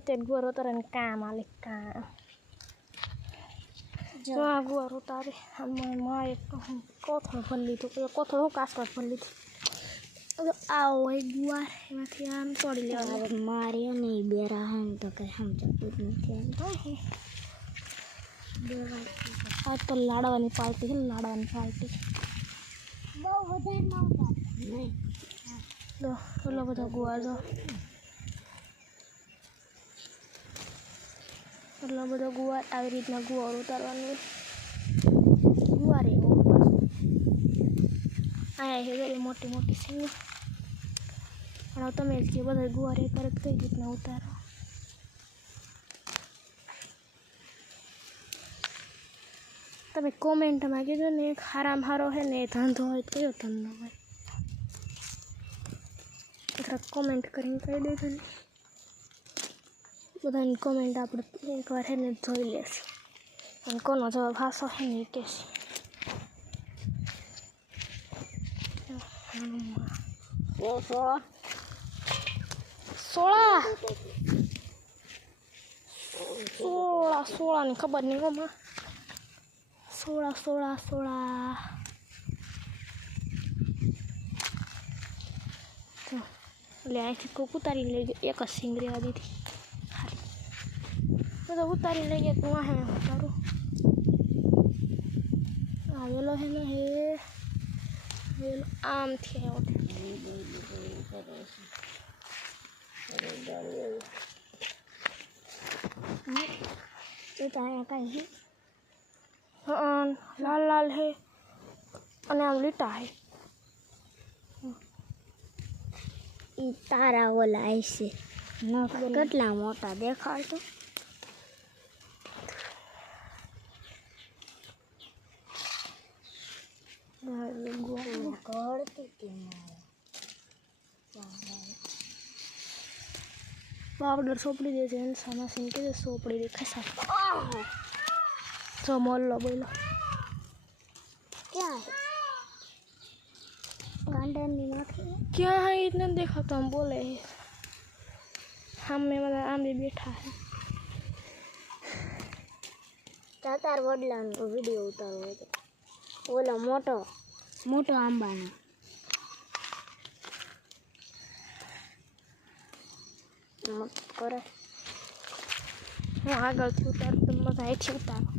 તે ગુવાર ઉતારે કામ આલે કામ જો આ ગુવાર ઉતારે માં એક કોથળ ભરી લીધું કોથળ હું કાસકટ ભરી લીધું આવો હોય ગુવાર એમાંથી આમ તોડી લેવાનું મારી નહીં બેરા હમ તો કઈ સમજતું નથી આજ તો લાડવાની પાર્ટી છે લાડવાની પાર્ટી બહુ વધારે નહીં લો એટલો બધો ગુવાર જો એટલો બધો ગુવાર આવી રીતના ગુવાર ઉતારવાનું ગુવાર એવો અહીંયા છે મોટી મોટી છે પણ તમે જ કે બધા ગુવાર એક જ કઈ રીતના ઉતારો તમે કોમેન્ટમાં કીધું ને એક હારામાં હારો છે ને એ ધંધો હોય તો કયો ધંધો હોય એટલે કોમેન્ટ કરીને કહી દેજો ને બધાની કોમેન્ટ આપણે એકવાર છે ને જોઈ લેશું અને કોનો જવાબ હાસો છે ને એ કહેશે સોળાની ખબર નહીં કોમાં 16 એટલે અહીંથી કોક ઉતારી લઈ ગયો એક જ સિંગ રેવા દીધી ખાલી બધા ઉતારી લઈ ગયા તું હે ઉતારું આવેલો હે ને હે આમથી આવ્યો એ તો અહીંયા કાંઈ हाँ लाल लाल है અને આમ લીટા હે ઈ તારા ઓલા હશે કેટલા મોટા દેખાડતો પાવડર સોપડી દે છે સામા સિંહ કે સોપડી દે ખસા જો મોલ્લો બોલો क्या है गांडन नहीं माथे क्या है इतना देखा तो हम बोले हम में मतलब आम भी बैठा है तातार वडलानो वीडियो उतारो तो ओला मोटो मोटो आंबानो करे હું આગળથી ઉતારું તો મજા અહીંથી ઉતારો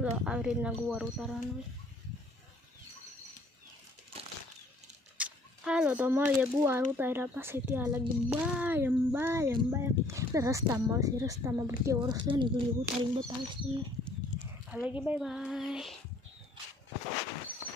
આવી રીતના ગુવાર ઉતારવાનું હોય હાલો તો મળીએ ગુવાર ઉતાર્યા પછી ત્યાં લગી બાય રસ્તામાં મળશે રસ્તામાં પણ કેવો રસ્તો ને વિડીયો ઉતારીને બતાવીશ તમને હાલ લગી બાય